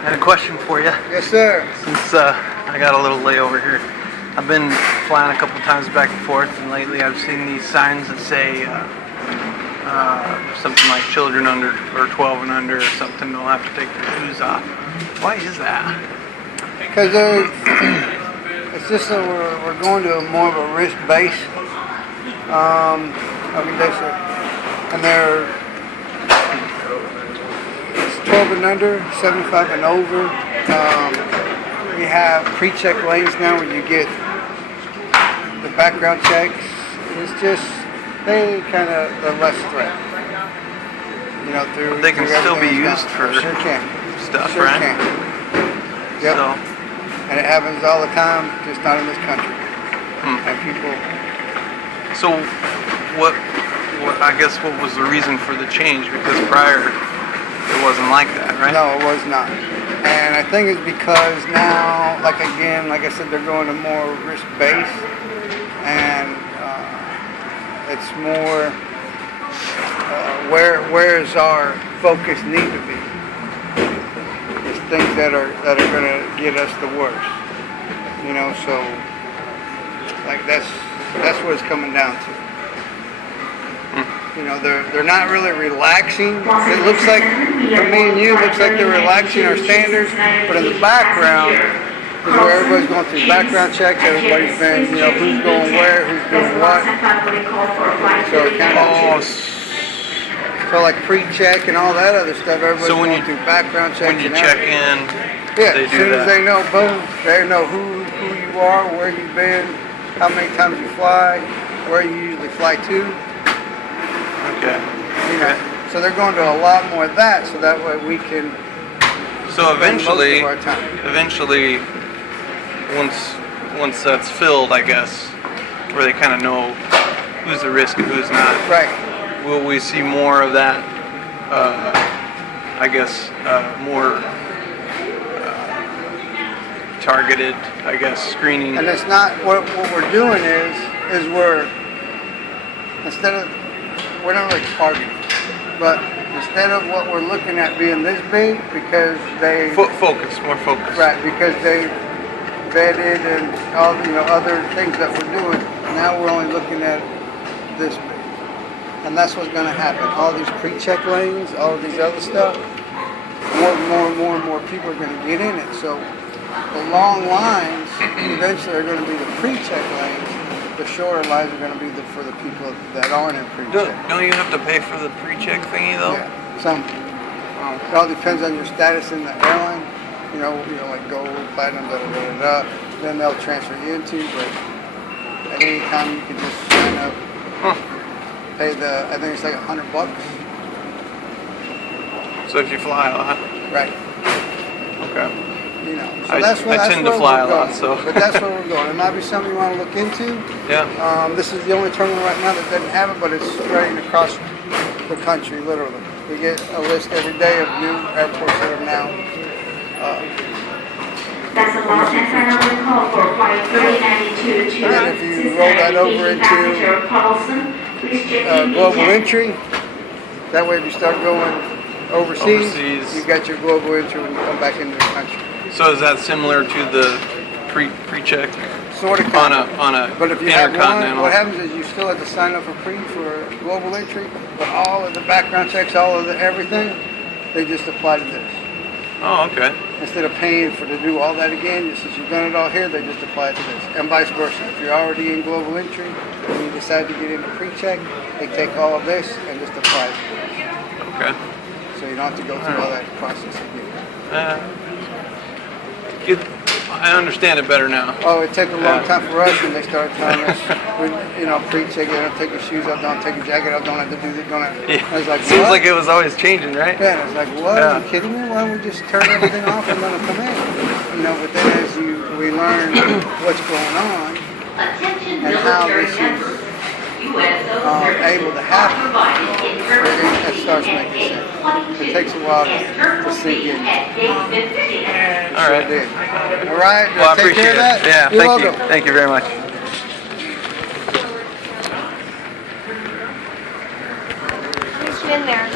I had a question for you. Yes, sir. Since I got a little layover here, I've been flying a couple times back and forth, and lately I've seen these signs that say something like children under or 12 and under or something don't have to take their shoes off. Why is that? Because it's just that we're going to more of a risk base. And they're 12 and under, 75 and over. We have pre-check lanes now where you get the background checks. It's just, they kind of are less threat. You know, through. But they can still be used for sure can. stuff, Sure right? can. Yep. So, and it happens all the time, just not in this country. And people. So, what? I guess what was the reason for the change? Because prior, it wasn't like that, right? No, it was not. And I think it's because now, like I said, they're going to more risk-based, and it's more where's our focus need to be? It's things that are going to get us the worst, you know. So, like that's what it's coming down to. You know, they're not really relaxing. It looks like, for me and you, it looks like they're relaxing our standards, but in the background is where everybody's going through background checks. Everybody's been, you know, who's going where, who's doing what. So it kind of, so like pre-check and all that other stuff. Everybody's going through background checks. When you check in, yeah, they as do soon that. as they know, boom, they know who you are, where you've been, how many times you fly, where you usually fly to. Okay. You know, so they're going to a lot more of that, so that way we can. So eventually, most of our time. once that's filled, I guess, where they kind of know who's the risk and who's not. Right. Will we see more of that? I guess more targeted, I guess, screening. And it's not what we're doing is we're we're not really targeting, but instead of what we're looking at being this big, because they more focus. Right, because they vetted and all, you know, other things that we're doing. Now we're only looking at this big, and that's what's going to happen. All these pre-check lanes, all of these other stuff, more and more people are going to get in it. So the long lines eventually are going to be the pre-check lanes. The shorter lines are going to be for the people that aren't in pre-check. Don't you have to pay for the pre-check thingy though? Yeah, some. It all depends on your status in the airline. You know, like gold, platinum, then they'll transfer you into. But at any time you can just sign up, pay I think it's like $100. So if you fly a lot. Right. Okay. You know, so I tend to where fly we're a lot, going. so. But that's where we're going. It might be something you want to look into. Yeah. This is the only terminal right now that doesn't have it, but it's spreading across the country, literally. We get a list every day of new airports that are now. That's a lost and final call for flight 392 And if you roll that over into global entry, that way if you start going overseas, you got your global entry when you come back into the country. So is that similar to the pre-check? Sort of. On a but if you have intercontinental? one, what happens is you still have to sign up for global entry, but all of the background checks, all of the everything, they just apply to this. Oh, okay. Instead of paying to do all that again, since you've done it all here, they just apply it to this. And vice versa. If you're already in global entry and you decide to get into pre-check, they take all of this and just apply it to this. Okay. So you don't have to go through all that process again. I understand it better now. Oh, it took a long time for us when they started telling us, pre-check, don't take your shoes off, don't take your jacket off, don't have to do this, don't have to. Yeah. I was like, Seems what? like it was always changing, right? Yeah, and it's like, what? Yeah. Are you kidding me? Why don't we just turn everything off and let them come in? You know, but then as we learn what's going on and how this is able to happen, it starts making sense. It takes a while to sink in. All right. All right. Well, I Take appreciate care of that. it. Yeah, You're thank welcome. you. Thank you very much. He's been there.